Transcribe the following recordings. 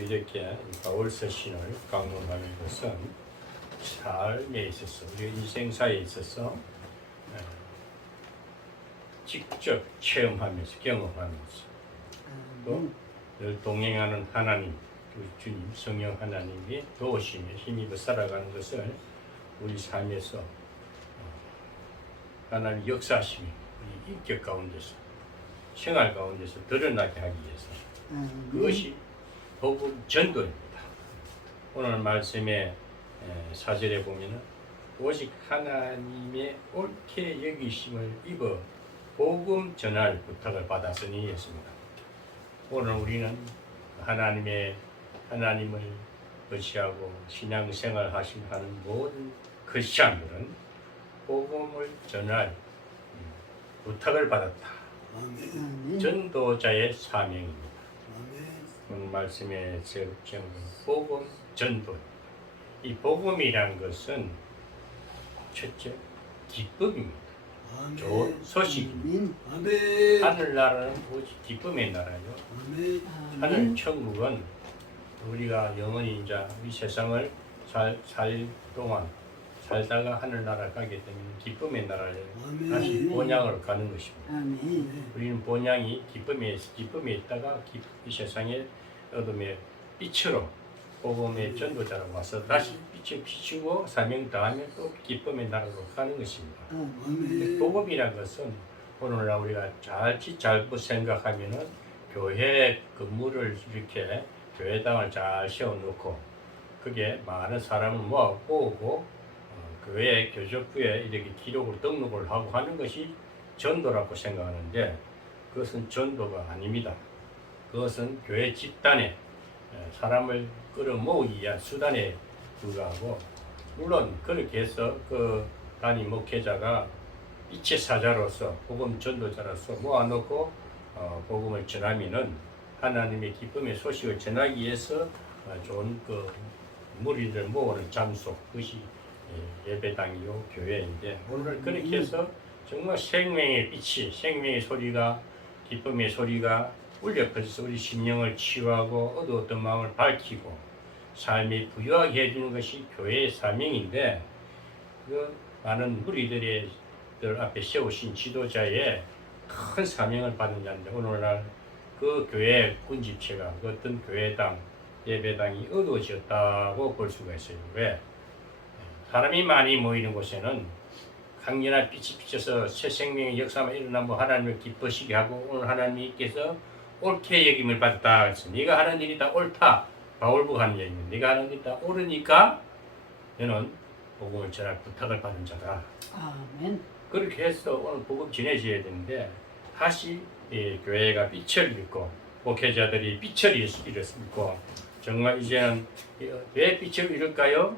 매주 이렇게 바울 서신을 강론하는 것은 삶에 있어서 우리 인생사에 있어서 직접 체험하면서 경험하면서 또 늘 동행하는 하나님, 우리 주님, 성령 하나님이 도우시며 힘입어 살아가는 것을 우리 삶에서 하나님 역사하시며 우리 인격 가운데서 생활 가운데서 드러나게 하기 위해서 그것이 복음 전도입니다. 오늘 말씀의 4절에 보면은 오직 하나님의 옳게 여기심을 입어 복음 전할 부탁을 받았으니 했습니다. 오늘 우리는 하나님을 의지하고 신앙생활 하는 모든 크리스찬들은 복음을 전할 부탁을 받았다. 전도자의 사명입니다. 오늘 말씀의 제목은 복음 전도입니다. 이 복음이란 것은 첫째 기쁨입니다. 좋은 소식입니다. 하늘나라는 오직 기쁨의 나라요. 하늘 천국은 우리가 영원히 이제 이 세상을 살 동안 살다가 하늘나라 가게 되면 기쁨의 나라에 다시 본향을 가는 것입니다. 우리는 본향이 기쁨에 있다가 이 세상의 어둠의 빛으로 복음의 전도자로 와서 다시 빛을 비추고 사명 다하면 또 기쁨의 나라로 가는 것입니다. 복음이란 것은 오늘날 우리가 잘못 생각하면은 교회 건물을 이렇게 교회당을 잘 세워놓고 그게 많은 사람을 모으고 교회 교적부에 이렇게 기록을 등록을 하고 하는 것이 전도라고 생각하는데 그것은 전도가 아닙니다. 그것은 교회 집단에 사람을 끌어모으기 위한 수단에 불과하고 물론 그렇게 해서 그 단임 목회자가 이체 사자로서 복음 전도자로서 모아놓고 복음을 전하면은 하나님의 기쁨의 소식을 전하기 위해서 좋은 그 무리를 모으는 장소 그것이 예배당이요 교회인데 오늘 그렇게 해서 정말 생명의 빛이 생명의 소리가 기쁨의 소리가 울려 퍼져서 우리 심령을 치유하고 어두웠던 마음을 밝히고 삶이 부유하게 해주는 것이 교회의 사명인데 그 많은 무리들 앞에 세우신 지도자의 큰 사명을 받은 자인데 오늘날 그 교회 군집체가 그 어떤 교회당 예배당이 어두워졌다고 볼 수가 있어요. 왜? 사람이 많이 모이는 곳에는 강렬한 빛이 비쳐서 새 생명의 역사만 일어나면 하나님을 기쁘시게 하고 오늘 하나님께서 옳게 여김을 받았다. 그래서 네가 하는 일이 다 옳다. 바울부가 하는 얘기입니다. 네가 하는 일이 다 옳으니까 너는 복음을 전할 부탁을 받은 자다. 아멘. 그렇게 해서 오늘 복음 전해져야 되는데 다시 교회가 빛을 잃고 목회자들이 빛을 잃었고 정말 이제는 왜 빛을 잃을까요?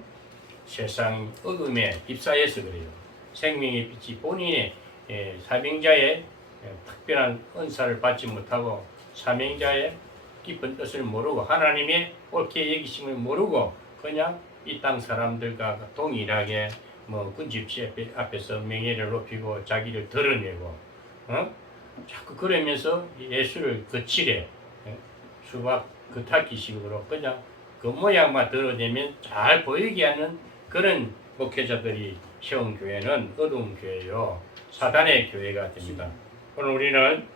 세상 어둠에 휩싸여서 그래요. 생명의 빛이 본인의 사명자의 특별한 은사를 받지 못하고 사명자의 깊은 뜻을 모르고 하나님의 옳게 여기심을 모르고 그냥 이 땅 사람들과 동일하게 군집체 앞에서 명예를 높이고 자기를 드러내고 자꾸 그러면서 예수를 거칠해 수박 겉핥기식으로 그냥 그 모양만 드러내면 잘 보이게 하는 그런 목회자들이 세운 교회는 어두운 교회요 사단의 교회가 됩니다. 오늘 우리는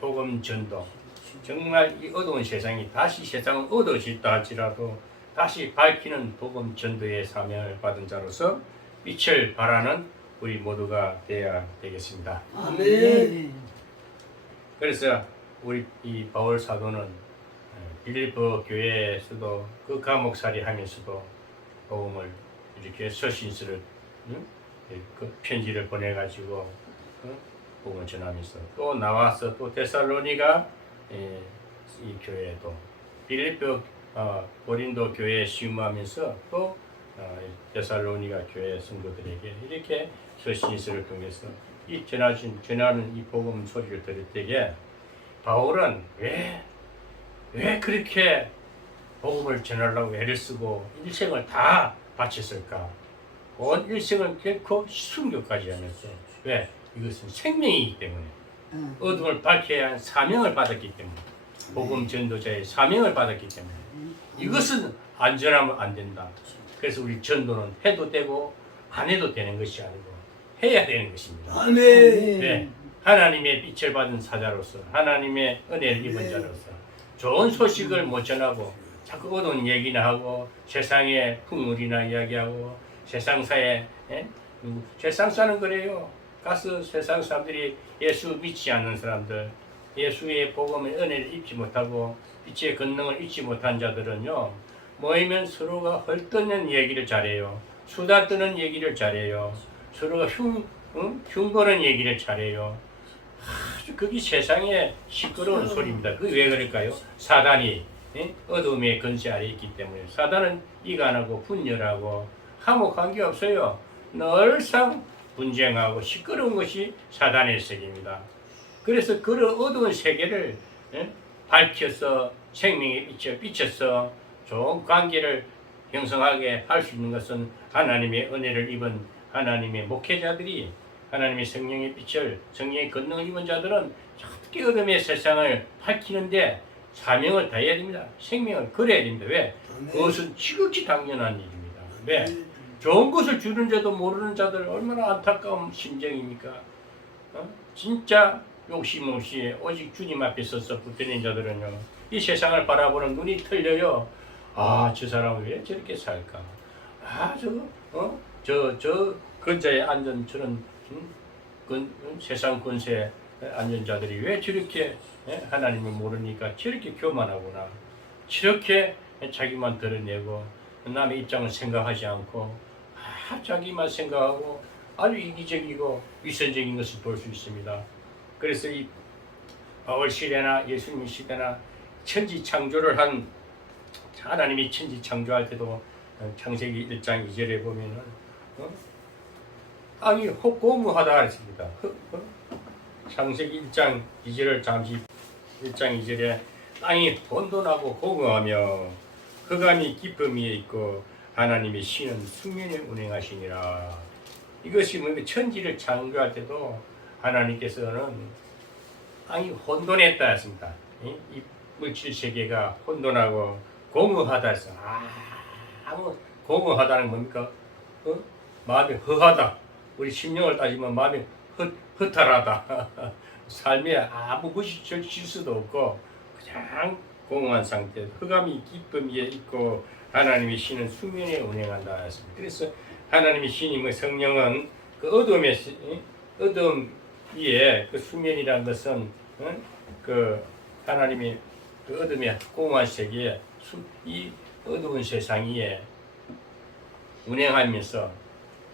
복음 전도 정말 이 어두운 세상이 다시 세상은 어두워질다 할지라도 다시 밝히는 복음 전도의 사명을 받은 자로서 빛을 발하는 우리 모두가 되어야 되겠습니다. 아멘. 그래서 우리 이 바울 사도는 빌립보 교회에서도 그 감옥살이 하면서도 복음을 이렇게 서신서를 그 편지를 보내가지고 복음을 전하면서 또 나와서 또 데살로니가 이 교회도 빌립보 고린도 교회에 시음하면서 또 데살로니가 교회 성도들에게 이렇게 서신서를 통해서 이 전하는 이 복음 소리를 들을 때에 바울은 왜 그렇게 복음을 전하려고 애를 쓰고 일생을 다 바쳤을까? 온 일생을 결코 순교까지 하면서 왜? 이것은 생명이기 때문에 어둠을 밝혀야 한 사명을 받았기 때문에 복음 전도자의 사명을 받았기 때문에 이것은 안전하면 안 된다. 그래서 우리 전도는 해도 되고 안 해도 되는 것이 아니고 해야 되는 것입니다. 아멘. 네, 하나님의 빛을 받은 사자로서 하나님의 은혜를 입은 자로서 좋은 소식을 못 전하고 자꾸 어두운 얘기나 하고 세상의 풍물이나 이야기하고 세상사에 세상 사는 그래요. 가서 세상 사람들이 예수 믿지 않는 사람들, 예수의 복음의 은혜를 입지 못하고 빛의 권능을 잊지 못한 자들은요, 모이면 서로가 헐뜯는 얘기를 잘해요. 수다 떠는 얘기를 잘해요. 서로가 흉보는 얘기를 잘해요. 아주 그게 세상의 시끄러운 소리입니다. 그게 왜 그럴까요? 사단이 어둠의 권세 아래 있기 때문에. 사단은 이간하고 분열하고 아무 관계 없어요. 늘상 분쟁하고 시끄러운 것이 사단의 세계입니다. 그래서 그런 어두운 세계를 밝혀서 생명의 빛을 비춰서 좋은 관계를 형성하게 할 수 있는 것은 하나님의 은혜를 입은 하나님의 목회자들이, 하나님의 성령의 빛을, 성령의 권능을 입은 자들은 특히 어둠의 세상을 밝히는데 사명을 다해야 됩니다. 생명을 걸어야 됩니다. 왜? 그것은 지극히 당연한 일입니다. 왜? 좋은 것을 주는 자도 모르는 자들 얼마나 안타까운 심정입니까? 진짜 욕심 없이 오직 주님 앞에 서서 붙드는 자들은요, 이 세상을 바라보는 눈이 틀려요. 아, 저 사람은 왜 저렇게 살까? 아, 저 근자에 앉은 저런 세상 권세 앉은 자들이 왜 저렇게 하나님을 모르니까 저렇게 교만하구나. 저렇게 자기만 드러내고 남의 입장을 생각하지 않고 자기만 생각하고 아주 이기적이고 위선적인 것을 볼 수 있습니다. 그래서 이 바울 시대나 예수님 시대나 천지 창조를 한 하나님이 천지 창조할 때도 창세기 1장 2절에 보면은 땅이 고무하다 했습니다. 창세기 1장 2절을 잠시 1장 2절에 땅이 혼돈하고 고무하며 흑암이 깊음 위에 있고 하나님의 신은 수면에 운행하시니라. 이것이 뭐 천지를 창조할 때도 하나님께서는 땅이 혼돈했다 했습니다. 이 물질 세계가 혼돈하고 공허하다 해서 아무 공허하다는 뭡니까? 마음이 허하다. 우리 심령을 따지면 마음이 허탈하다. 삶에 아무 것이 질 수도 없고 그냥 공허한 상태. 흑암이 깊음 위에 있고 하나님의 신은 수면에 운행한다 했습니다. 그래서 하나님의 신임의 성령은 그 어둠 위에 그 수면이라는 것은 그 하나님의 그 어둠의 공허한 세계에 이 어두운 세상 위에 운행하면서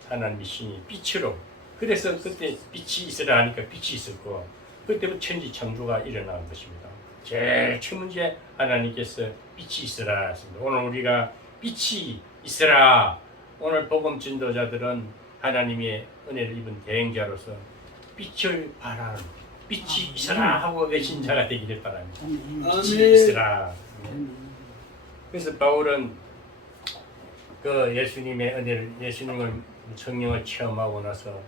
하나님의 신이 빛으로, 그래서 그때 빛이 있으라 하니까 빛이 있었고 그때부터 천지 창조가 일어난 것입니다. 제일 첫 문제 하나님께서 빛이 있으라 했습니다. 오늘 우리가 빛이 있으라, 오늘 복음 전도자들은 하나님의 은혜를 입은 대행자로서 빛을 바라는, 빛이 있으라 하고 계신 자가 되기를 바랍니다. 빛이 있으라. 그래서 바울은 그 예수님의 은혜를, 예수님을 성령을 체험하고 나서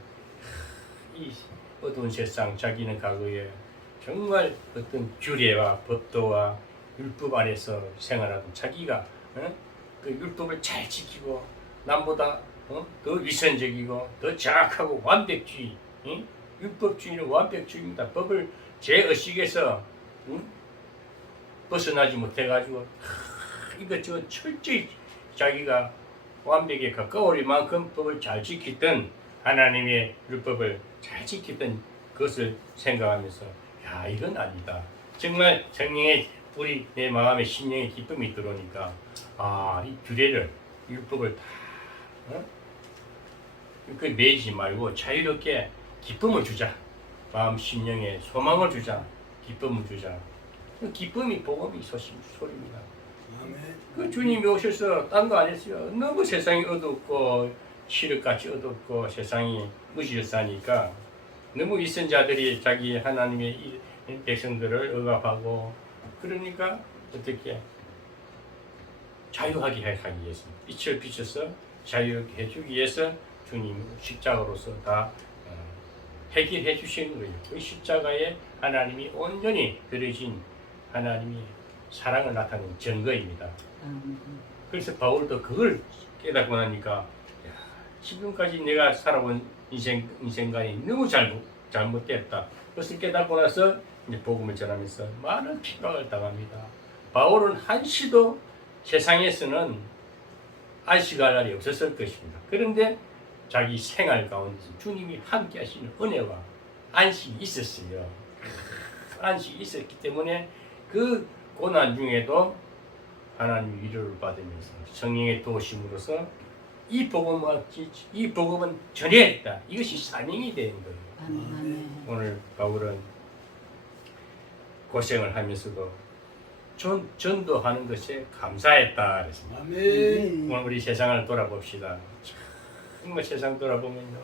이 어두운 세상, 자기는 과거에 정말 어떤 규례와 법도와 율법 안에서 생활하던 자기가 그 율법을 잘 지키고 남보다 더 위선적이고 더 정확하고 완벽주의, 율법주의는 완벽주의입니다. 법을 제 의식에서 벗어나지 못해가지고 이것저것 철저히 자기가 완벽에 가까울 만큼 법을 잘 지키던, 하나님의 율법을 잘 지키던 그것을 생각하면서 야, 이건 아니다. 정말 성령의 우리 내 마음에 심령의 기쁨이 들어오니까 이 규례를, 율법을 다 그 매이지 말고 자유롭게 기쁨을 주자. 마음 심령에 소망을 주자. 기쁨을 주자. 그 기쁨이 복음이 소리입니다. 그 주님이 오셔서 딴 거 안 했어요. 너무 세상이 어둡고 시륵같이 어둡고 세상이 무질서하니까 너무 위선자들이 자기 하나님의 백성들을 억압하고, 그러니까 어떻게 자유하게 하기 위해서, 빛을 비춰서 자유하게 해주기 위해서 주님 십자가로서 다 해결해 주시는 거예요. 그 십자가에 하나님이 온전히 들어진 하나님이 사랑을 나타내는 증거입니다. 아멘. 그래서 바울도 그걸 깨닫고 나니까 야, 지금까지 내가 살아온 인생관이 너무 잘못됐다. 그것을 깨닫고 나서 이제 복음을 전하면서 많은 핍박을 당합니다. 바울은 한시도 세상에서는 안식할 날이 없었을 것입니다. 그런데 자기 생활 가운데 주님이 함께 하시는 은혜와 안식이 있었어요. 안식이 있었기 때문에 그 고난 중에도 하나님 위로를 받으면서 성령의 도심으로써 이 복음은 전해야겠다. 이것이 사명이 되는 거예요. 아멘. 오늘 바울은 고생을 하면서도 전도하는 것에 감사했다 그랬습니다. 아멘. 오늘 우리 세상을 돌아봅시다. 정말 세상 돌아보면요,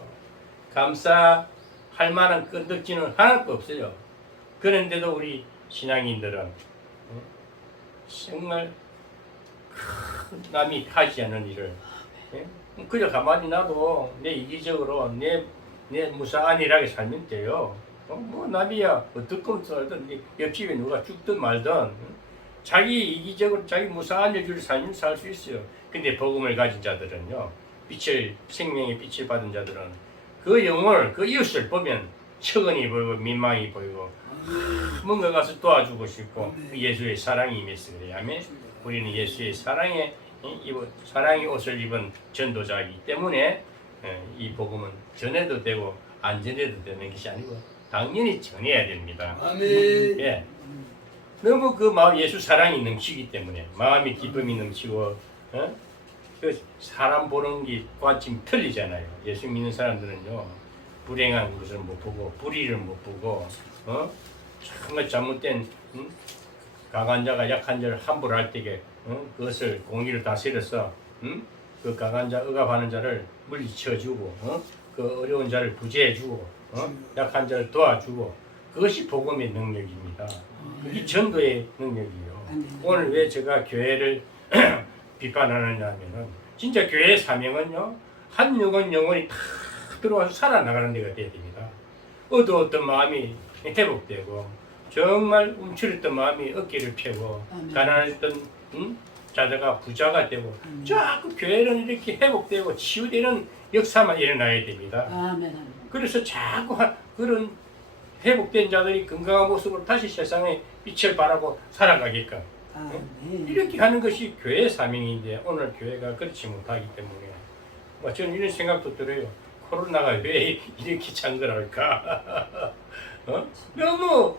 감사할 만한 건덕지는 하나도 없어요. 그런데도 우리 신앙인들은 정말 남이 하지 않은 일을 그저 가만히 놔도 내 이기적으로 내 무사안일하게 살면 돼요. 뭐 남이야 어떻게 살든 옆집에 누가 죽든 말든 자기 이기적으로 자기 무사한 일을 살면 살 수 있어요. 근데 복음을 가진 자들은요, 생명의 빛을 받은 자들은 그 영혼을, 그 이웃을 보면 척은이 보이고 민망이 보이고 뭔가 가서 도와주고 싶고 예수의 사랑이 임했어 그래요. 아멘. 우리는 예수의 사랑의 옷을 입은 전도자이기 때문에 이 복음은 전해도 되고 안 전해도 되는 것이 아니고 당연히 전해야 됩니다. 아멘. 예. 너무 그 마음 예수 사랑이 넘치기 때문에 마음이 기쁨이 넘치고 그 사람 보는 게과 지금 틀리잖아요. 예수 믿는 사람들은요, 불행한 것을 못 보고 불의를 못 보고 정말 잘못된 강한 자가 약한 자를 함부로 할 때에 그것을 공의를 다스려서 그 강한 자 억압하는 자를 물리쳐주고 그 어려운 자를 구제해주고 약한 자를 도와주고 그것이 복음의 능력입니다. 그게 전도의 능력이에요. 오늘 왜 제가 교회를 비판하느냐 하면은 진짜 교회의 사명은요, 한 영혼이 다 들어와서 살아나가는 데가 돼야 됩니다. 어두웠던 마음이 회복되고 정말 움츠렸던 마음이 어깨를 펴고 가난했던 자다가 부자가 되고 자꾸 교회는 이렇게 회복되고 치유되는 역사만 일어나야 됩니다. 아멘. 그래서 자꾸 그런 회복된 자들이 건강한 모습으로 다시 세상에 빛을 발하고 살아가게끔 아멘. 이렇게 하는 것이 교회의 사명인데 오늘 교회가 그렇지 못하기 때문에 저는 이런 생각도 들어요. 코로나가 왜 이렇게 장거할까? 너무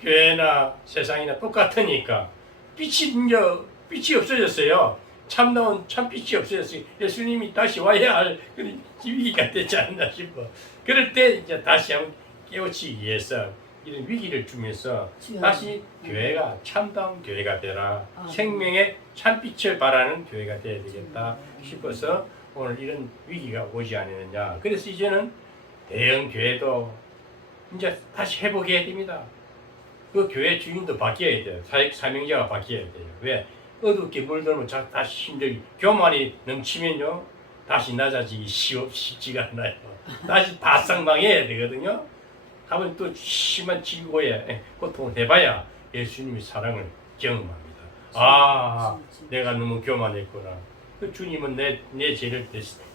교회나 세상이나 똑같으니까 빛이 없어졌어요. 참 빛이 없어졌어요. 예수님이 다시 와야 할 그런 위기가 되지 않나 싶어. 그럴 때 이제 다시 한번 깨우치기 위해서 이런 위기를 주면서 다시 교회가 참다운 교회가 되라, 생명의 참빛을 발하는 교회가 되어야 되겠다 싶어서 오늘 이런 위기가 오지 않느냐. 그래서 이제는 대형 교회도 이제 다시 회복해야 됩니다. 그 교회 주인도 바뀌어야 돼요. 사명자가 바뀌어야 돼요. 왜? 어둡게 물들면 다시 힘들기, 교만이 넘치면요, 다시 낮아지기 쉽지가 않아요. 다시 바싹 망해야 되거든요. 하면 또 심한 지고에 고통을 해봐야 예수님의 사랑을 경험합니다. 아, 내가 너무 교만했구나. 그 주님은 내 죄를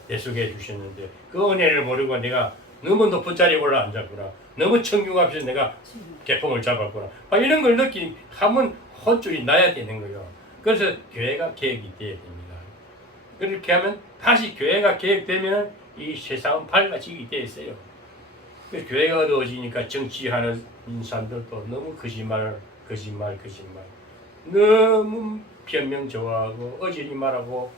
대속해 주셨는데 그 은혜를 모르고 내가 너무 높은 자리에 올라앉았구나. 너무 천국 앞에서 내가 개폼을 잡았구나. 이런 걸 하면 혼쭐이 나야 되는 거예요. 그래서 교회가 개혁이 돼야 됩니다. 그렇게 하면 다시 교회가 개혁되면 이 세상은 밝아지게 돼 있어요. 그 교회가 어두워지니까 정치하는 인사들도 너무 거짓말. 너무 변명 좋아하고 어지리 말하고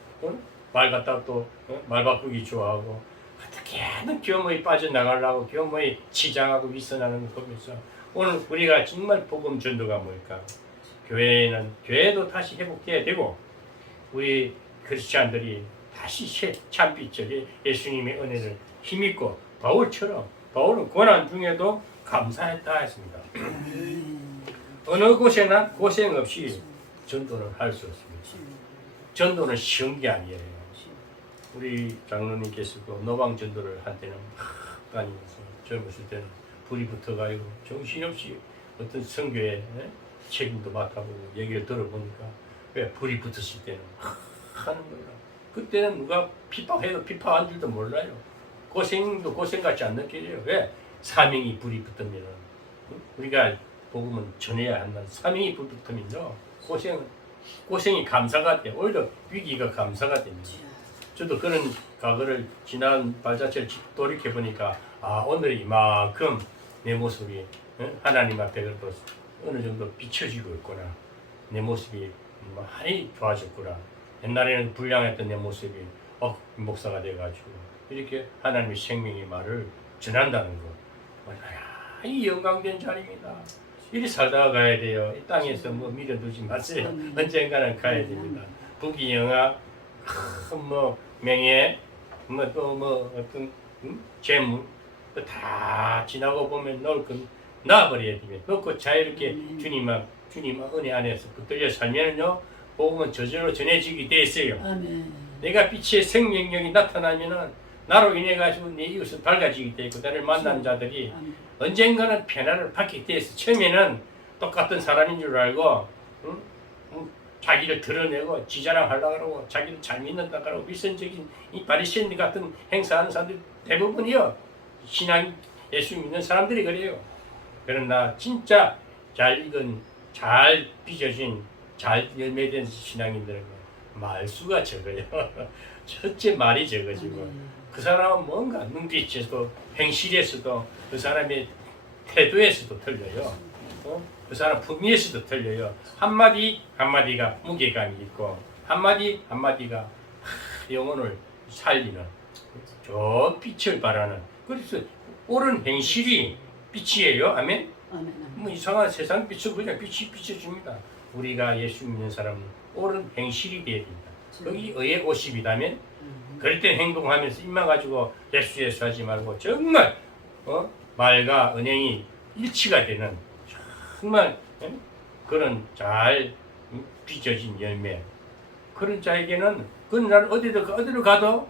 말 갖다 또 말 바꾸기 좋아하고 어떻게든 교모에 빠져나가려고 교모에 치장하고 위선하는 걸 보면서 오늘 우리가 정말 복음 전도가 뭘까? 교회도 다시 회복돼야 되고 우리 크리스찬들이 다시 참빛을 예수님의 은혜를 힘입고 바울은 고난 중에도 감사했다 했습니다. 어느 곳에나 고생 없이 전도를 할 수 없습니다. 전도는 쉬운 게 아니에요. 우리 장로님께서도 노방 전도를 한때는 다니면서 젊었을 때는 불이 붙어가지고 정신없이 어떤 선교에 책임도 맡아보고 얘기를 들어보니까 왜 불이 붙었을 때는 하는 거야. 그때는 누가 핍박해도 핍박한 줄도 몰라요. 고생도 고생 같지 않는 길이에요. 왜? 사명이 불이 붙으면 우리가 복음은 전해야 한다는 사명이 불 붙으면요 고생이 감사가 돼요. 오히려 위기가 감사가 됩니다. 저도 그런 과거를 지난 발자취를 돌이켜 보니까 오늘 이만큼 내 모습이 하나님 앞에 그래도 어느 정도 비춰지고 있구나. 내 모습이 많이 좋아졌구나. 옛날에는 불량했던 내 모습이 목사가 돼가지고 이렇게 하나님의 생명의 말을 전한다는 거. 이 영광된 자리입니다. 이리 살다가 가야 돼요. 이 땅에서 밀어두지 마세요. 언젠가는 가야 됩니다. 부귀 영화, 명예, 어떤 재물 다 지나고 보면 놓을 건 놔버려야 됩니다. 놓고 자유롭게 주님 은혜 안에서 붙들려 살면은요 복음은 저절로 전해지게 돼 있어요. 아멘. 내가 빛의 생명력이 나타나면은 나로 인해 가지고 내 이웃은 밝아지게 돼 있고 나를 만난 자들이 언젠가는 변화를 받게 돼 있어. 처음에는 똑같은 사람인 줄 알고 자기를 드러내고 지자랑하려고 그러고 자기를 잘 믿는다 그러고 위선적인 이 바리새인 같은 행사하는 사람들 대부분이요 신앙 예수 믿는 사람들이 그래요. 그러나 진짜 잘 익은 잘 빚어진 잘 열매된 신앙인들은 말수가 적어요. 첫째 말이 적어지고 그 사람은 뭔가 눈빛에서도 행실에서도 그 사람의 태도에서도 틀려요. 그 사람 품위에서도 틀려요. 한마디 한마디가 무게감이 있고 한마디 한마디가 영혼을 살리는 저 빛을 발하는 그래서 옳은 행실이 빛이에요. 아멘. 뭐 이상한 세상 빛을 그냥 빛이 비춰줍니다. 우리가 예수 믿는 사람은 옳은 행실이 되어야 됩니다. 여기 의의 50이라면 그럴 때 행동하면서 입만 가지고 예수 하지 말고 정말 말과 은행이 일치가 되는 정말 그런 잘 빚어진 열매 그런 자에게는 그런 날 어디로 가도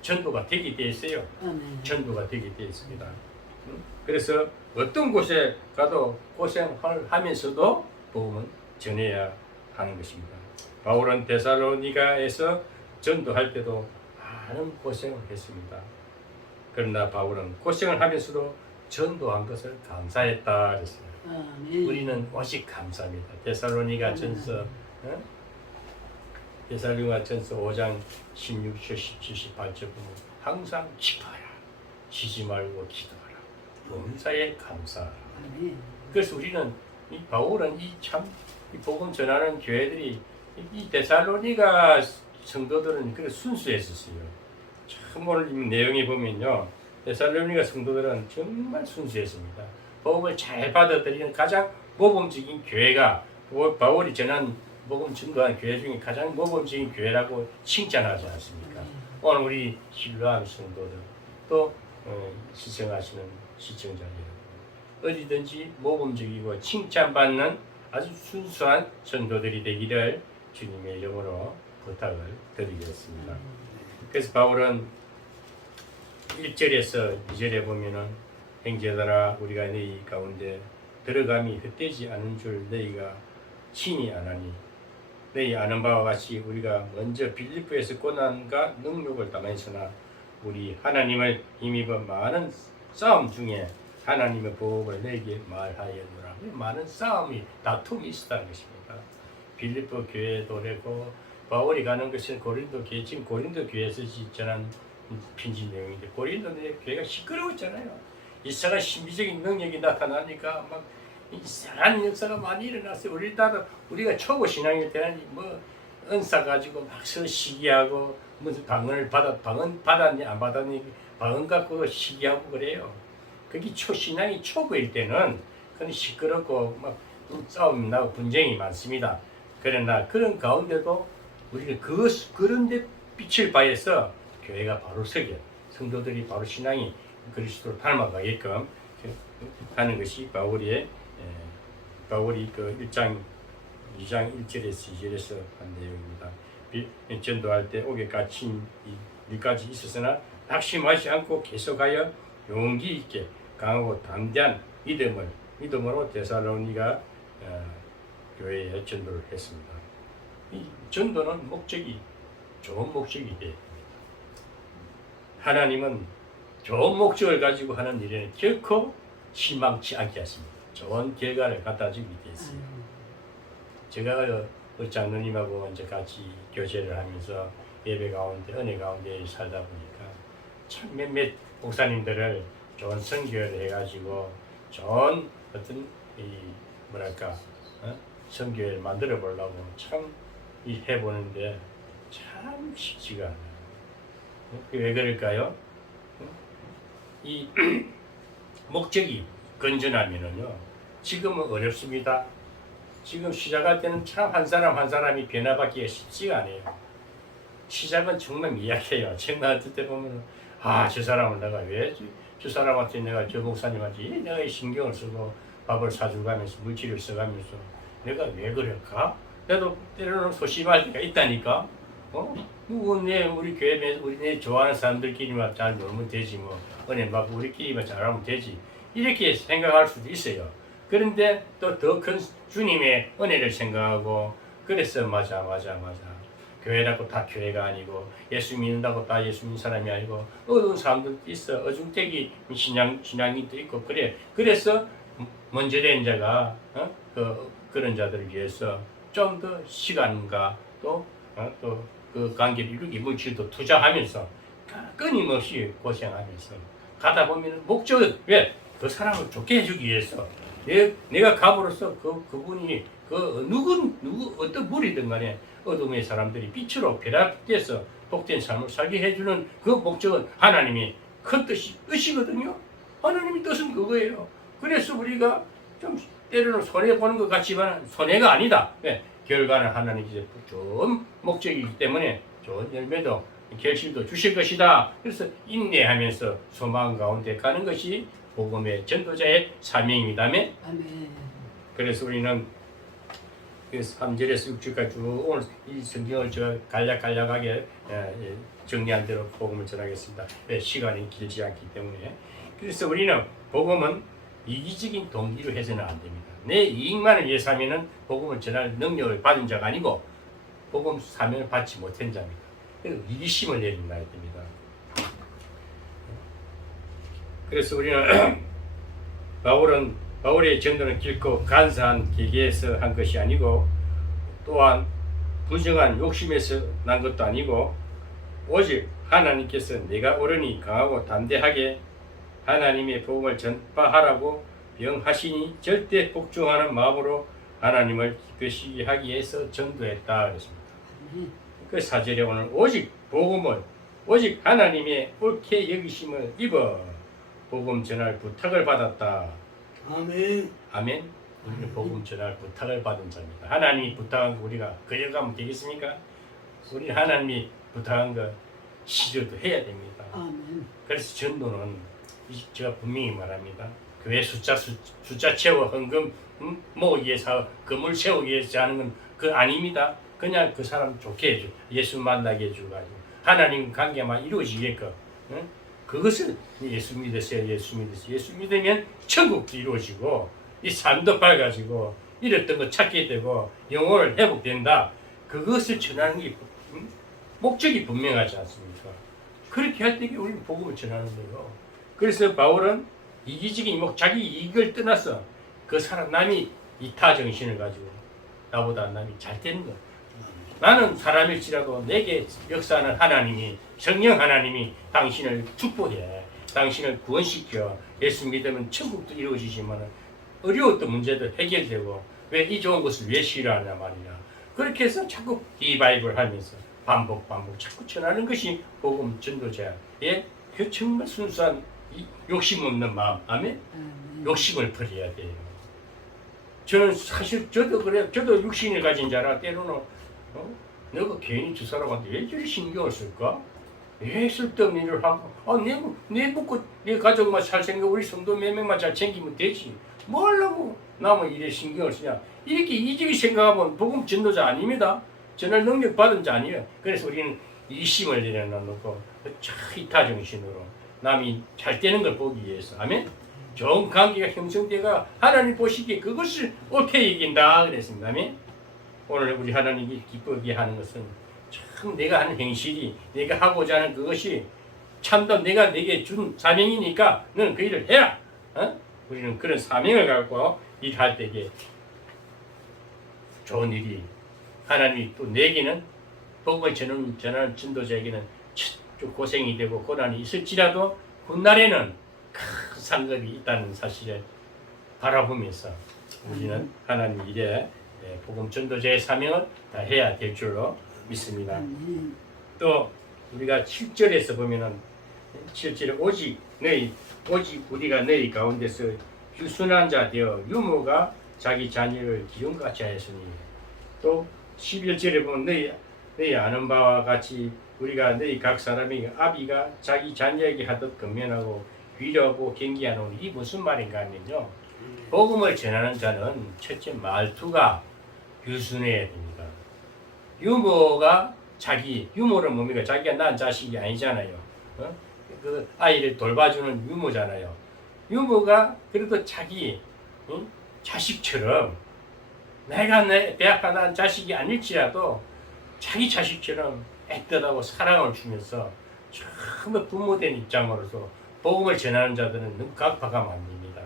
전도가 되게 돼 있어요. 전도가 되게 돼 있습니다. 그래서 어떤 곳에 가도 고생을 하면서도 복음은 전해야 하는 것입니다. 바울은 데살로니가에서 전도할 때도 많은 고생을 했습니다. 그러나 바울은 고생을 하면서도 전도한 것을 감사했다 그랬어요. 우리는 오직 감사합니다. 데살로니가 전서 데살로니가 전서 5장 16절 17, 18절 보면 항상 기뻐하라 쉬지 말고 기도하라 범사에 감사하라. 그래서 우리는 이 바울은 이 복음 전하는 교회들이 이 데살로니가 성도들은 그래 순수했었어요. 참 오늘 내용에 보면요, 데살로니가 성도들은 정말 순수했습니다. 복음을 잘 받아들이는 가장 모범적인 교회가 바울이 전한 복음 전도한 교회 중에 가장 모범적인 교회라고 칭찬하지 않습니까? 오늘 우리 신뢰하는 성도들 또 시청하시는 시청자 여러분 어디든지 모범적이고 칭찬받는 아주 순수한 성도들이 되기를 주님의 이름으로 부탁을 드리겠습니다. 그래서 바울은 1절에서 2절에 보면은 형제들아 우리가 너희 가운데 들어감이 헛되지 않은 줄 너희가 친히 아나니 너희 아는 바와 같이 우리가 먼저 빌립보에서 고난과 능력을 당했으나 우리 하나님을 힘입어 많은 싸움 중에 하나님의 보복을 너희에게 말하였노라. 많은 싸움이 다툼이 있었다는 것입니다. 빌립보 교회도 그랬고 바울이 가는 것은 고린도 교회 지금 고린도 교회에서 전한 편지 내용인데 고린도 교회가 시끄러웠잖아요. 이상한 신비적인 능력이 나타나니까 막 이상한 역사가 많이 일어났어요. 우리가 초보 신앙일 때는 뭐 은사 가지고 막 서로 시기하고 무슨 방언 받았니 안 받았니 방언 갖고 시기하고 그래요. 그게 신앙이 초보일 때는 그건 시끄럽고 막 싸움 나고 분쟁이 많습니다. 그러나 그런 가운데도 우리는 그런데 빛을 발해서 교회가 바로 서게 성도들이 바로 신앙이 그리스도를 닮아가게끔 하는 것이 바울이 그 1장 2장 1절에서 2절에서 한 내용입니다. 전도할 때 옥에 갇힌 일까지 있었으나 낙심하지 않고 계속하여 용기 있게 강하고 담대한 믿음으로 데살로니가 교회에 전도를 했습니다. 이 전도는 목적이 좋은 목적이 돼야 됩니다. 하나님은 좋은 목적을 가지고 하는 일에는 결코 실망치 않게 하십니다. 좋은 결과를 갖다 주기 위해서. 제가 장로님하고 이제 같이 교제를 하면서 예배 가운데 은혜 가운데 살다 보니까 참 몇몇 목사님들을 좋은 선교를 해가지고 좋은 어떤 이 뭐랄까 선교를 만들어 보려고 참 해보는데 참 쉽지가 않아요. 왜 그럴까요? 이 목적이 건전하면은요 지금은 어렵습니다. 지금 시작할 때는 참 한 사람 한 사람이 변화받기가 쉽지가 않아요. 시작은 정말 미약해요. 정말 어떨 때 보면 저 사람을 내가 왜 저 사람한테 내가 저 목사님한테 내가 신경을 쓰고 밥을 사주가면서 물질을 써가면서 내가 왜 그럴까? 나도 때로는 소심할 때가 있다니까. 우리 교회 우리 좋아하는 사람들끼리만 잘 놀면 되지 뭐 은혜 받고 우리끼리만 잘하면 되지 이렇게 생각할 수도 있어요. 그런데 또 더 큰 주님의 은혜를 생각하고 그래서 맞아 교회라고 다 교회가 아니고 예수 믿는다고 다 예수 믿는 사람이 아니고 어두운 사람들도 있어. 어중택이 신앙인도 있고 그래. 그래서 먼저 된 자가 그런 자들을 위해서 좀 더 시간과 또 그 관계를 이루기 물질도 투자하면서 끊임없이 고생하면서 가다 보면 목적은 왜? 그 사람을 좋게 해주기 위해서 내가 감으로써 그분이 누구 어떤 무리든 간에 어둠의 사람들이 빛으로 변화돼서 복된 삶을 살게 해주는 그 목적은 하나님이 큰 뜻이거든요. 하나님의 뜻은 그거예요. 그래서 우리가 좀 때로는 손해보는 것 같지만 손해가 아니다. 왜? 결과는 하나님께서 좋은 목적이기 때문에 좋은 열매도 결실도 주실 것이다. 그래서 인내하면서 소망 가운데 가는 것이 복음의 전도자의 사명입니다. 아멘. 그래서 우리는 3절에서 6절까지 쭉 오늘 이 성경을 제가 간략하게 정리한 대로 복음을 전하겠습니다. 시간이 길지 않기 때문에. 그래서 우리는 복음은 이기적인 동기로 해서는 안 됩니다. 내 이익만을 위해서 하면은 복음을 전할 능력을 받은 자가 아니고 복음 사명을 받지 못한 자입니다. 그래서 이기심을 내린다 됩니다. 그래서 우리는 바울의 전도는 결코 간사한 계기에서 한 것이 아니고 또한 부정한 욕심에서 난 것도 아니고 오직 하나님께서 내가 옳으니 강하고 담대하게 하나님의 복음을 전파하라고 명하시니 절대 복종하는 마음으로 하나님을 기쁘시게 하기 위해서 전도했다 그랬습니다. 그 4절에 오늘 오직 복음을 오직 하나님의 옳게 여기심을 입어 복음 전할 부탁을 받았다. 아멘. 아멘. 우리는 복음 전할 부탁을 받은 자입니다. 하나님이 부탁한 거 우리가 거역하면 되겠습니까? 우리 하나님이 부탁한 거 실효도 해야 됩니다. 아멘. 그래서 전도는 제가 분명히 말합니다. 교회 숫자 채워 헌금 모으기 위해서 건물 세우기 위해서 하는 건 그 아닙니다. 그냥 그 사람 좋게 해줘. 예수 만나게 해줘가지고 하나님 관계만 이루어지게끔 그것을 예수 믿으세요. 예수 믿으면 천국도 이루어지고 이 삶도 밝아지고 잃었던 거 찾게 되고 영혼을 회복된다. 그것을 전하는 게 목적이 분명하지 않습니까? 그렇게 할 때 우리는 복음을 전하는 거예요. 그래서 바울은 이기적인 자기 이익을 떠나서 그 사람 남이 이타 정신을 가지고 나보다 남이 잘 되는 거예요. 나는 사람일지라도 내게 역사하는 하나님이 성령 하나님이 당신을 축복해 당신을 구원시켜 예수 믿으면 천국도 이루어지지만 어려웠던 문제도 해결되고 왜 이 좋은 것을 왜 싫어하냐 말이야. 그렇게 해서 자꾸 리바이벌 하면서 반복 자꾸 전하는 것이 복음 전도자의 그 정말 순수한 욕심 없는 마음. 아멘. 욕심을 버려야 돼요. 저는 사실 저도 그래요. 저도 육신을 가진 자라 때로는 내가 괜히 저 사람한테 왜 저리 신경을 쓸까? 왜 쓸데없는 일을 하고 내 먹고 내 가족만 잘 생겨 우리 성도 몇 명만 잘 챙기면 되지 뭐 하려고 남의 일에 신경을 쓰냐. 이렇게 이직이 생각하면 복음 전도자 아닙니다. 전할 능력 받은 자 아니에요. 그래서 우리는 이심을 내려놓고 이타 정신으로 남이 잘 되는 걸 보기 위해서 아멘. 좋은 관계가 형성되가 하나님 보시기에 그것을 옳게 여긴다 그랬습니다. 아멘? 오늘 우리 하나님이 기쁘게 하는 것은 참 내가 하는 행실이 내가 하고자 하는 그것이 참도 내가 내게 준 사명이니까 너는 그 일을 해라. 우리는 그런 사명을 갖고 일할 때에 좋은 일이 하나님이 또 내게는 복음을 전하는 전도자에게는 좀 고생이 되고 고난이 있을지라도 훗날에는 큰 상급이 있다는 사실을 바라보면서 우리는 하나님 일에 복음 전도자의 사명을 다 해야 될 줄로 믿습니다. 또 우리가 7절에서 보면은 7절에 오직 우리가 너희 가운데서 유순한 자 되어 유모가 자기 자녀를 기름같이 하였으니 또 11절에 보면 너희 아는 바와 같이 우리가 너희 각 사람이 아비가 자기 자녀에게 하듯 근면하고 위로하고 경계하노니 이 무슨 말인가 하면요. 복음을 전하는 자는 첫째 말투가 유순해야 됩니다. 유모는 뭡니까? 자기가 낳은 자식이 아니잖아요. 그 아이를 돌봐주는 유모잖아요. 유모가 그래도 자기 자식처럼 내가 내 배아파 낳은 자식이 아닐지라도 자기 자식처럼 애틋하고 사랑을 주면서 정말 부모된 입장으로서 복음을 전하는 자들은 너무 각박하면 안 됩니다.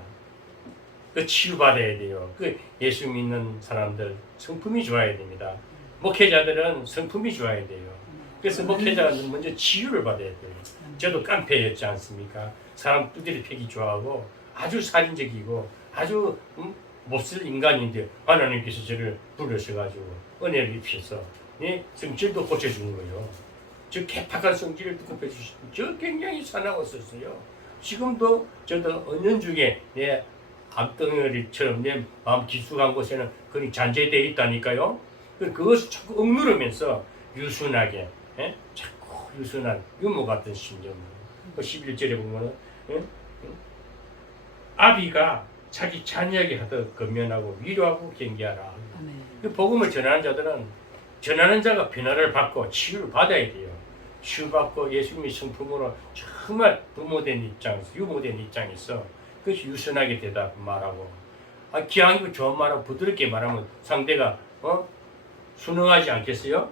그 치유받아야 돼요. 그 예수 믿는 사람들 성품이 좋아야 됩니다. 목회자들은 성품이 좋아야 돼요. 그래서 목회자가 먼저 치유를 받아야 돼요. 저도 깡패였지 않습니까? 사람 두드려 패기 좋아하고 아주 살인적이고 아주 못쓸 인간인데 하나님께서 저를 부르셔가지고 은혜를 입혀서 성질도 고쳐주는 거예요. 저 개팍한 성질을 고쳐주시고 저 굉장히 사나웠었어요. 지금도 저도 은연중에 내 암덩어리처럼 내 마음 깊숙한 곳에는 그런 잔재되어 있다니까요. 그것을 자꾸 억누르면서 유순하게 자꾸 유순한 유모 같은 심정. 11절에 보면은 아비가 자기 자녀에게 하듯 건면하고 위로하고 경계하라. 복음을 전하는 자들은 전하는 자가 변화를 받고 치유를 받아야 돼요. 치유받고 예수님의 성품으로 정말 부모된 입장에서 유모된 입장에서 그것이 유순하게 대답 말하고 기왕이고 좋은 말하고 부드럽게 말하면 상대가 순응하지 않겠어요?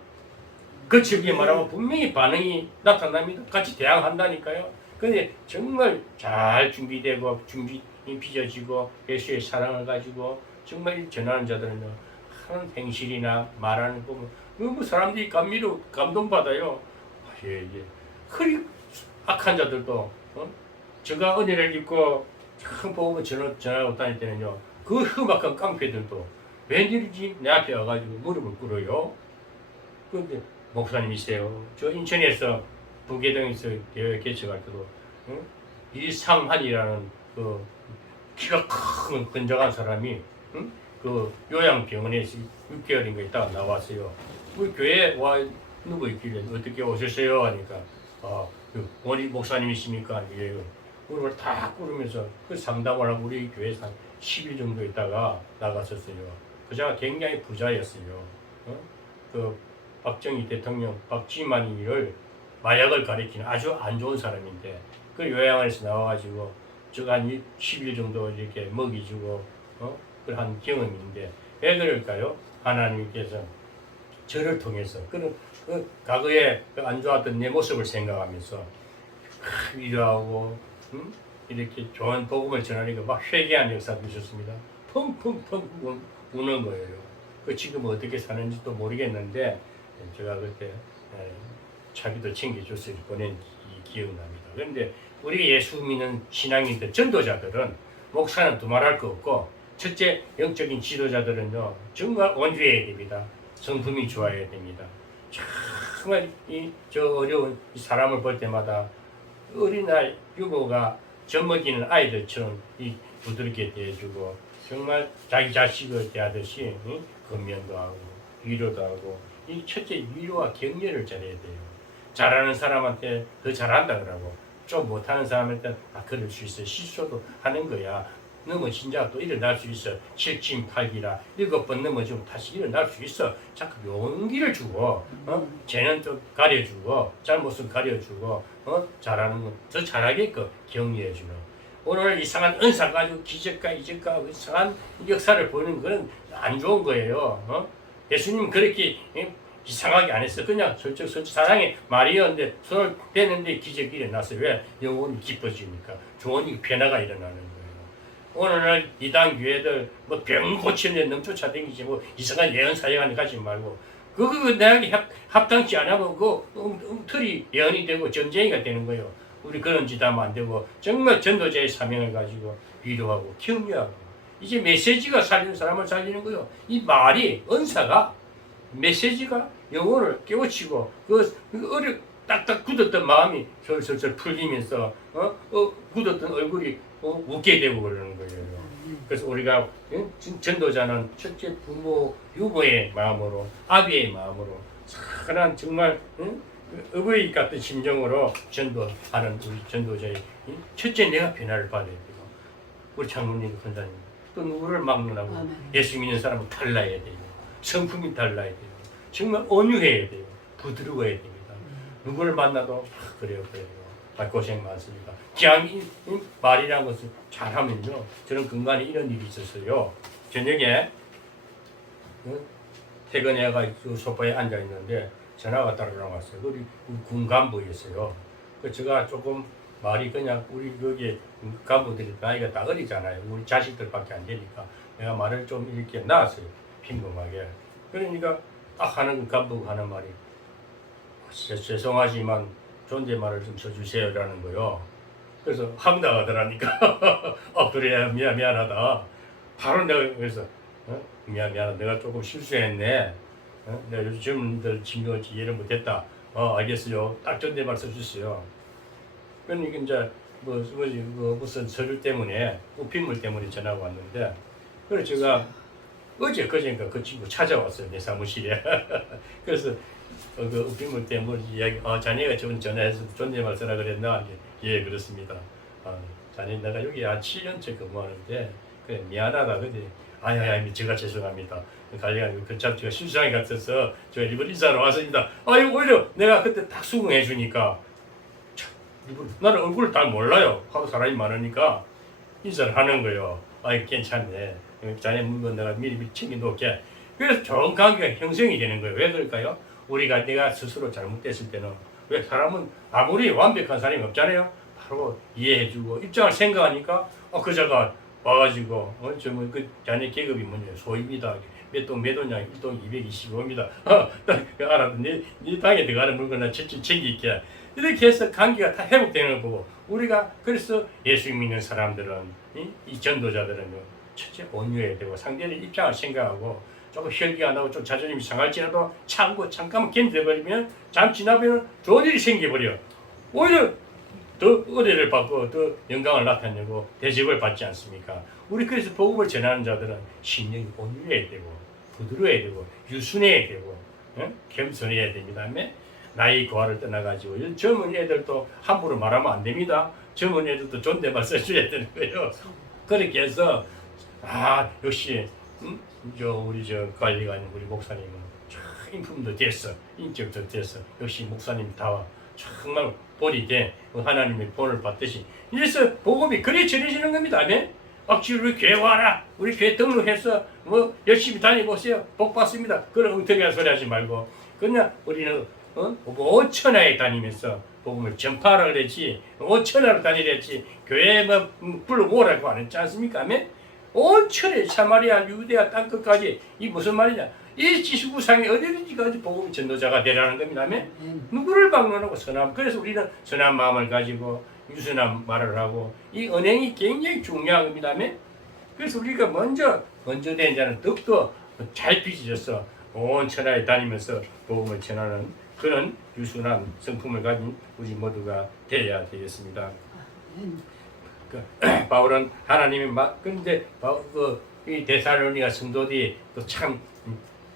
거칠게 말하면 분명히 반응이 나타납니다. 같이 대항한다니까요. 근데 정말 잘 준비되고 빚어지고 예수의 사랑을 가지고 정말 전하는 자들은요 하는 행실이나 말하는 거 보면 너무 사람들이 감동받아요. 그리 악한 자들도 저가 은혜를 입고 참 복음을 전하고 다닐 때는요 그 험악한 깡패들도 웬일인지 내 앞에 와가지고 무릎을 꿇어요. 그런데 목사님이세요. 저 인천에서 부계동에서 대회 개최할 때도 이상한이라는 그 키가 큰 건장한 사람이 그 요양병원에서 6개월인가 있다가 나왔어요. 우리 교회에 와 누구 있길래 어떻게 오셨어요? 하니까 원희 목사님이십니까? 이래요. 그걸 다 꾸르면서 그 상담을 하고 우리 교회에서 한 10일 정도 있다가 나갔었어요. 그자가 굉장히 부자였어요. 그 박정희 대통령 박쥐만이를 마약을 가리키는 아주 안 좋은 사람인데 그 요양원에서 나와가지고 저가 한 10일 정도 이렇게 먹이주고 그런 경험이 있는데 왜 그럴까요? 하나님께서 저를 통해서 그 과거에 안 좋았던 내 모습을 생각하면서 위로하고 이렇게 좋은 복음을 전하니까 막 회개하는 역사도 있었습니다. 펑펑펑 우는 거예요. 그 지금 어떻게 사는지도 모르겠는데 제가 그때 차비도 챙겨줘서 보낸 이 기억납니다. 그런데 우리 예수 믿는 신앙인들 전도자들은 목사는 두말할 거 없고 첫째 영적인 지도자들은요 정말 온주해야 됩니다. 성품이 좋아야 됩니다. 정말 저 어려운 이 사람을 볼 때마다 어린아이 유모가 젖먹이는 아이들처럼 부드럽게 대해주고 정말 자기 자식을 대하듯이 건면도 하고 위로도 하고 이 첫째 위로와 격려를 잘해야 돼요. 잘하는 사람한테 더 잘한다 그러고 좀 못하는 사람한테 그럴 수 있어. 실수도 하는 거야. 넘어진 자가 또 일어날 수 있어. 7진8기라 7번 넘어지면 다시 일어날 수 있어. 자꾸 용기를 주고 쟤는 좀 가려주고 잘못은 가려주고 잘하는 건 더 잘하게끔 격려해주는 오늘 이상한 은사 가지고 기적과 이적과 이상한 역사를 보는 것은 안 좋은 거예요. 예수님 그렇게 이상하게 안 했어. 그냥 솔직히 사랑의 말이었는데 손을 대는데 기적이 일어났어요. 왜? 영혼이 기뻐지니까. 좋은 변화가 일어나는 거예요. 오늘날 이단 교회들 뭐 병 고치는 데 너무 쫓아다니지 뭐 이상한 예언 사역하는 데 가지 말고 그거 내가 합당치 않으면 그 틀이 예언이 되고 전쟁이가 되는 거예요. 우리 그런 짓 하면 안 되고 정말 전도자의 사명을 가지고 위로하고 격려하고 이제 메시지가 살리는 사람을 살리는 거예요. 이 말이 은사가 메시지가 영혼을 깨우치고 그 딱딱 굳었던 마음이 솔솔 풀리면서 굳었던 얼굴이 웃게 되고 그러는 거예요. 그래서 우리가 전도자는 첫째 부모 유모의 마음으로 아비의 마음으로 선한 정말 어버이 같은 심정으로 전도하는 우리 전도자의 첫째 내가 변화를 받아야 돼요. 우리 장로님 권사님 또 누구를 막론하고 예수 믿는 사람은 달라야 돼요. 성품이 달라야 돼요. 정말 온유해야 돼요. 부드러워야 됩니다. 누구를 만나도 그래요. 고생 많습니다. 그냥 말이라는 것을 잘하면요. 저는 근간에 이런 일이 있었어요. 저녁에 퇴근해가 소파에 앉아 있는데 전화가 따르러 왔어요. 우리 군 간부였어요. 그 제가 조금 말이 그냥 우리 여기 간부들이 나이가 다 어리잖아요. 우리 자식들밖에 안 되니까 내가 말을 좀 이렇게 놨어요. 빈금하게. 그러니까 딱 하는 간부가 하는 말이 죄송하지만 존댓말을 좀 쳐주세요라는 거요. 그래서 황당하더라니까. 그래 미안하다. 바로 내가 그래서 미안하다. 내가 조금 실수했네. 내가 요즘 젊은들 친구 이해를 못했다. 알겠어요. 딱 존댓말 써주세요. 그러니까 이제 무슨 서류 때문에 우편물 때문에 전화가 왔는데 그래서 제가 그제인가 그 친구 찾아왔어요. 내 사무실에. 그래서 그 우편물 때문에 이야기 자네가 전화해서 존댓말 쓰라 그랬나? 예 그렇습니다. 자네 내가 여기 한 7년째 근무하는데 그래 미안하다. 근데 아야 제가 죄송합니다. 관리가 참 제가 실수한 것 같아서 제가 일본 인사하러 왔습니다. 오히려 내가 그때 딱 수긍해 주니까 나는 얼굴을 잘 몰라요. 하도 사람이 많으니까 인사를 하는 거예요. 괜찮네. 자네 물건 내가 미리 챙겨놓을게. 그래서 좋은 관계가 형성이 되는 거예요. 왜 그럴까요? 내가 스스로 잘못됐을 때는 왜 사람은 아무리 완벽한 사람이 없잖아요. 바로 이해해주고 입장을 생각하니까 그자가 와가지고 그 자네 계급이 뭐냐 소입니다. 몇 원냐 1동 225입니다. 알았더니 네 방에 들어가는 물건을 챙길게. 이렇게 해서 관계가 다 회복되는 걸 보고 우리가 그래서 예수 믿는 사람들은 이 전도자들은 첫째 온유해야 되고 상대의 입장을 생각하고 조금 혈기 안 나고 좀 자존심이 상할지라도 참고 잠깐만 견뎌버리면 잠 지나면 좋은 일이 생겨버려. 오히려 더 은혜를 받고 더 영광을 나타내고 대접을 받지 않습니까? 우리 그래서 복음을 전하는 자들은 심령이 온유해야 되고 부드러워야 되고 유순해야 되고 겸손해야 됩니다. 나이 고하를 떠나가지고 젊은 애들도 함부로 말하면 안 됩니다. 젊은 애들도 존댓말 써줘야 되는 거예요. 그렇게 해서 역시 우리 관리관 우리 목사님은 참 인품도 됐어, 인격도 됐어. 역시 목사님다워 정말 본이 돼 하나님의 본을 받듯이 이래서 복음이 그리 전해지는 겁니다. 우리 교회 와라, 우리 교회 등록해서 열심히 다니보세요, 복 받습니다. 그런 엉터리한 소리 하지 말고 그냥 우리는 5천하에 다니면서 복음을 전파하라 그랬지 5천하로 다니랬지 교회에 불러오라고 안 했지 않습니까? 5천에 사마리아 유대아 땅끝까지 이 무슨 말이냐 이 지수구상에 어디든지까지 복음 전도자가 되라는 겁니다. 누구를 방문하고 선함. 그래서 우리는 선한 마음을 가지고 유순한 말을 하고 이 언행이 굉장히 중요한 겁니다. 그래서 우리가 먼저 된 자는 더욱더 잘 빚어져서 온 천하에 다니면서 복음을 전하는 그런 유순한 성품을 가진 우리 모두가 되어야 되겠습니다. 바울은 하나님의 그런데 이 데살로니가 성도들이 또 참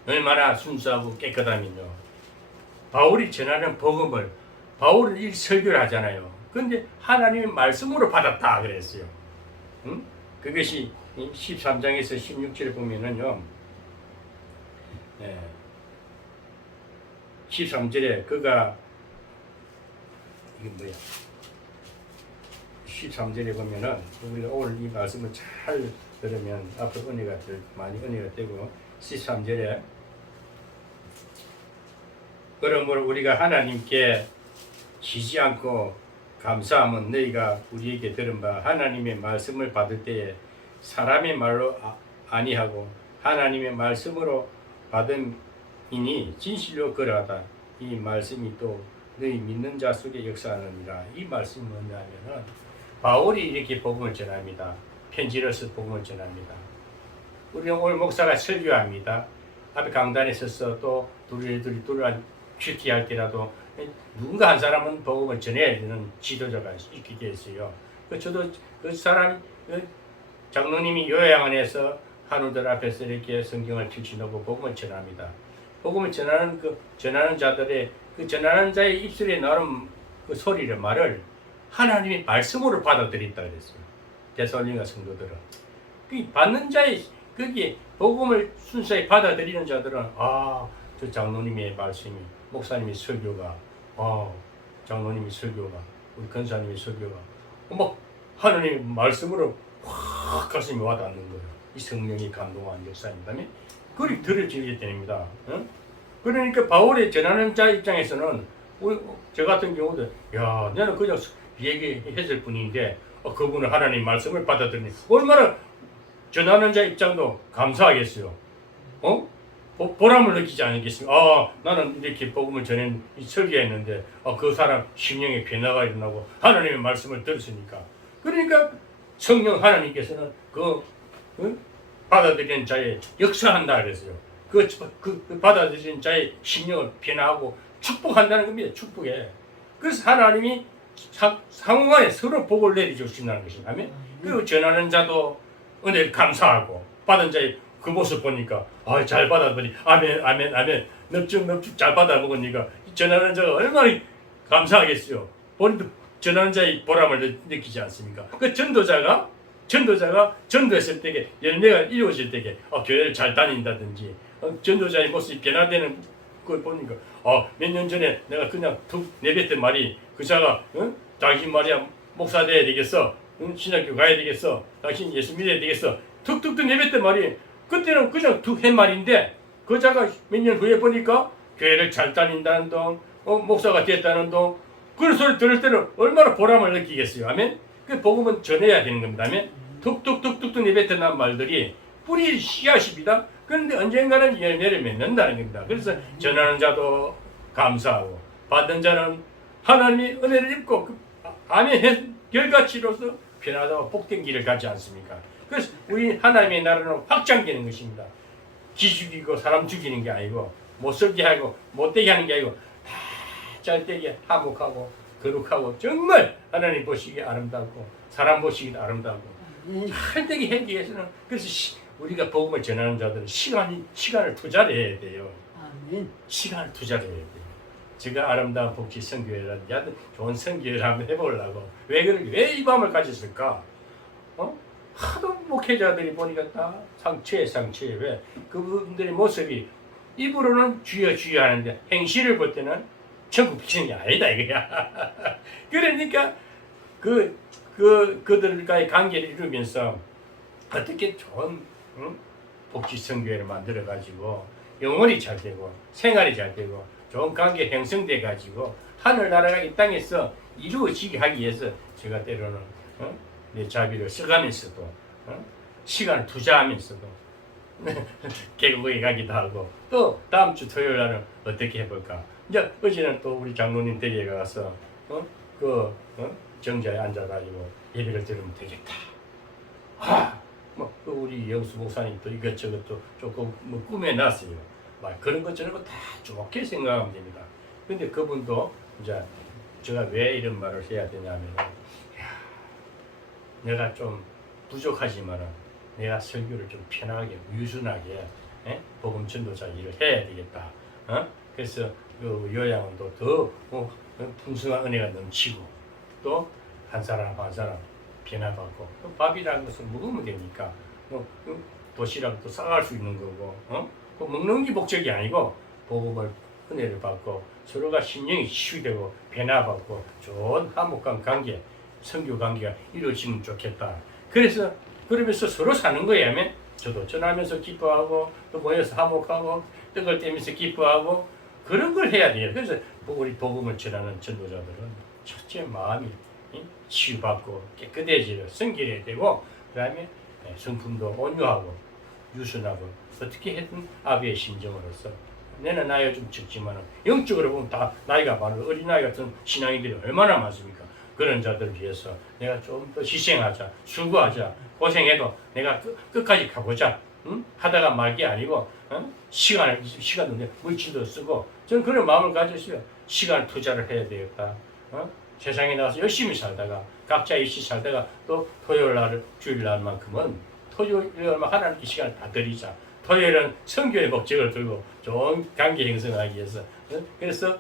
얼마나 순수하고 깨끗하면요. 바울이 전하는 복음을 바울은 이 설교를 하잖아요. 그런데 하나님의 말씀으로 받았다 그랬어요. 그것이 13장에서 16절에 보면은요. 13절에 그가 이게 뭐야? 13절에 보면은 우리가 오늘 이 말씀을 잘 들으면 앞으로 많이 은혜가 되고 13절에 그러므로 우리가 하나님께 지지 않고 감사하면 너희가 우리에게 들은 바 하나님의 말씀을 받을 때에 사람의 말로 아니하고 하나님의 말씀으로 받음이니 진실로 그러하다. 이 말씀이 또 너희 믿는 자 속에 역사하느니라. 이 말씀은 뭐냐면은 바울이 이렇게 복음을 전합니다. 편지로서 복음을 전합니다. 우리는 오늘 목사가 설교합니다. 앞에 강단에 서서 또 둘이 큐티할 때라도 누군가 한 사람은 복음을 전해야 되는 지도자가 있게 되었어요. 저도 그 사람 장로님이 요양원에서 한우들 앞에서 이렇게 성경을 펼쳐놓고 복음을 전합니다. 복음을 전하는 전하는 자들의 전하는 자의 입술에 나오는 그 소리를 말을 하나님의 말씀으로 받아들였다 그랬어요. 데살로니가 성도들은 받는 자의 거기에 복음을 순수히 받아들이는 자들은 저 장로님의 말씀이 목사님의 설교가 장로님의 설교가 우리 권사님의 설교가 막 하나님의 말씀으로 확 가슴이 와닿는 거예요. 이 성령이 감동한 역사입니다. 그걸 들어지게 됩니다. 그러니까 바울의 전하는 자 입장에서는 저 같은 경우도 나는 그냥 얘기했을 뿐인데 그분은 하나님 말씀을 받아들이니 얼마나 전하는 자 입장도 감사하겠어요. 보람을 느끼지 않겠습니까? 나는 이렇게 복음을 전한 설교했는데 그 사람 심령의 변화가 일어나고 하나님의 말씀을 들었으니까. 그러니까 성령 하나님께서는 받아들이는 자에 역사한다 그랬어요. 그 받아들이는 자의 심령을 변화하고 축복한다는 겁니다. 축복해. 그래서 하나님이 상호간에 서로 복을 내려주신다는 것입니다. 그 전하는 자도 은혜를 감사하고 받은 자의 그 모습 보니까 잘 받아들이 아멘 넙죽 잘 받아먹으니까 전하는 자가 얼마나 감사하겠어요. 본인도 전하는 자의 보람을 느끼지 않습니까? 그 전도자가 전도했을 때에 열매가 이루어질 때에 교회를 잘 다닌다든지 전도자의 모습이 변화되는 걸 보니까 몇 년 전에 내가 그냥 툭 내뱉던 말이 그 자가 당신 말이야 목사 돼야 되겠어, 신학교 가야 되겠어, 당신 예수 믿어야 되겠어 툭툭툭 내뱉던 말이 그때는 그냥 툭 한 말인데 그 자가 몇 년 후에 보니까 교회를 잘 다닌다는 동 목사가 됐다는 동 그런 소리 들을 때는 얼마나 보람을 느끼겠어요. 아멘. 그 복음은 전해야 되는 겁니다. 아멘. 툭툭툭툭 내뱉던 말들이 뿌리 씨앗입니다. 그런데 언젠가는 열매를 맺는다는 겁니다. 그래서 전하는 자도 감사하고 받는 자는 하나님의 은혜를 입고 아멘 결과치로서 변화하고 복된 길을 가지 않습니까? 그래서 우리 하나님의 나라는 확장되는 것입니다. 기죽이고 사람 죽이는 게 아니고 못살게 하고 못되게 하는 게 아니고 잘되게 화목하고 거룩하고 정말 하나님 보시기에 아름답고 사람 보시기에 아름답고 잘되게 하기 위해서는 그래서 우리가 복음을 전하는 자들은 시간을 투자를 해야 돼요. 아멘. 시간을 투자를 해야 돼요. 제가 아름다운 복지 선교회라는 좋은 선교회를 한번 해보려고 왜 이 마음을 가졌을까? 하도 목회자들이 보니까 다 상처에 왜 그분들의 모습이 입으로는 주여 하는데 행실을 볼 때는 천국 백성이 아니다 이거야. 그러니까 그들과의 관계를 이루면서 어떻게 좋은 복지 선교회를 만들어 가지고 영혼이 잘 되고 생활이 잘 되고 좋은 관계 형성돼 가지고 하늘나라가 이 땅에서 이루어지게 하기 위해서 제가 때로는 내 자비를 써가면서도 시간을 투자하면서도 계곡에 가기도 하고 또 다음 주 토요일 날은 어떻게 해볼까. 이제 어제는 또 우리 장로님 댁에 가서 정자에 앉아가지고 예배를 들으면 되겠다. 그 우리 영수 목사님도 이것저것 또 조금 꾸며놨어요. 그런 것 저런 거 다 좋게 생각하면 됩니다. 근데 그분도 이제 제가 왜 이런 말을 해야 되냐면 내가 좀 부족하지만은 내가 설교를 좀 편하게 유순하게 복음 전도자 일을 해야 되겠다. 그래서 요양원도 더 풍성한 은혜가 넘치고 또 한 사람 변화받고 또 밥이라는 것은 먹으면 되니까 도시락도 싸갈 수 있는 거고 먹는 게 목적이 아니고 복음을 은혜를 받고 서로가 심령이 치유되고 변화받고 좋은 화목한 관계 선교 관계가 이루어지면 좋겠다. 그래서 그러면서 서로 사는 거야면 저도 전하면서 기뻐하고 또 모여서 화목하고 떡을 떼면서 기뻐하고 그런 걸 해야 돼요. 그래서 우리 복음을 전하는 전도자들은 첫째 마음이 치유받고 깨끗해지려 성결해야 되고 그다음에 성품도 온유하고 유순하고 어떻게 해든 아비의 심정으로서 내는 나이가 좀 적지만 영적으로 보면 다 나이가 많은 어린아이 같은 신앙인들이 얼마나 많습니까? 그런 자들을 위해서 내가 좀 더 희생하자, 수고하자, 고생해도 내가 끝까지 가보자. 응? 하다가 말 게 아니고 시간도 물질도 쓰고 저는 그런 마음을 가졌어요. 시간 투자를 해야 되겠다. 세상에 나가서 열심히 살다가 각자 일시 살다가 또 토요일 날 주일 날만큼은 토요일만 하나님께 시간을 다 드리자. 토요일은 선교의 목적을 들고 좋은 관계 형성하기 위해서 그래서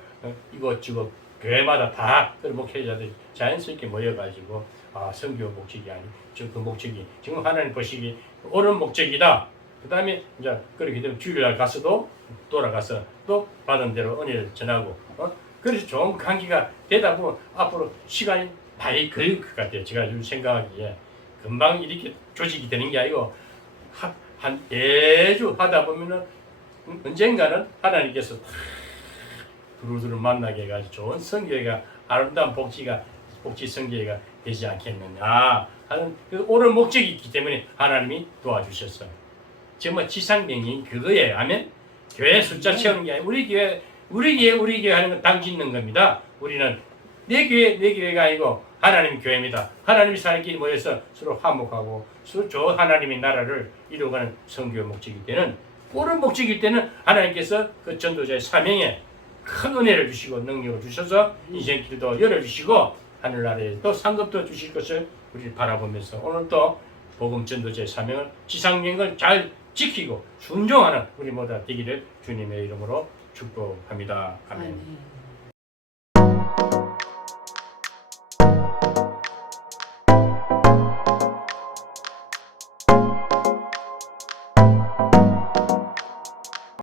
이곳저곳 교회마다 다 그런 목회자들이 자연스럽게 모여가지고 선교 목적이 아니 그 목적이 지금 하나님 보시기 옳은 목적이다. 그 다음에 이제 그렇게 되면 주일날 가서도 돌아가서 또 받은 대로 은혜를 전하고 그래서 좋은 관계가 되다 보면 앞으로 시간이 많이 걸릴 것 같아요. 제가 요즘 생각하기에 금방 이렇게 조직이 되는 게 아니고 한 예주 하다 보면은 언젠가는 하나님께서 두루두루 만나게 해가지고 좋은 성교회가 아름다운 복지 성교회가 되지 않겠느냐 하는 그 옳은 목적이 있기 때문에 하나님이 도와주셨어요. 정말 지상명령이 그거예요. 아멘. 교회 숫자 채우는 게 아니고 우리 교회 하는 건 당 짓는 겁니다. 우리는 내 교회가 아니고 하나님 교회입니다. 하나님이 사람끼리 모여서 서로 화목하고 서로 저 하나님의 나라를 이루어가는 선교 목적일 때는 옳은 목적일 때는 하나님께서 그 전도자의 사명에 큰 은혜를 주시고 능력을 주셔서 인생길도 열어주시고 하늘나라에 또 상급도 주실 것을 우리 바라보면서 오늘 또 복음 전도자의 사명을 지상명을 잘 지키고 순종하는 우리 모두 되기를 주님의 이름으로 축복합니다. 아멘.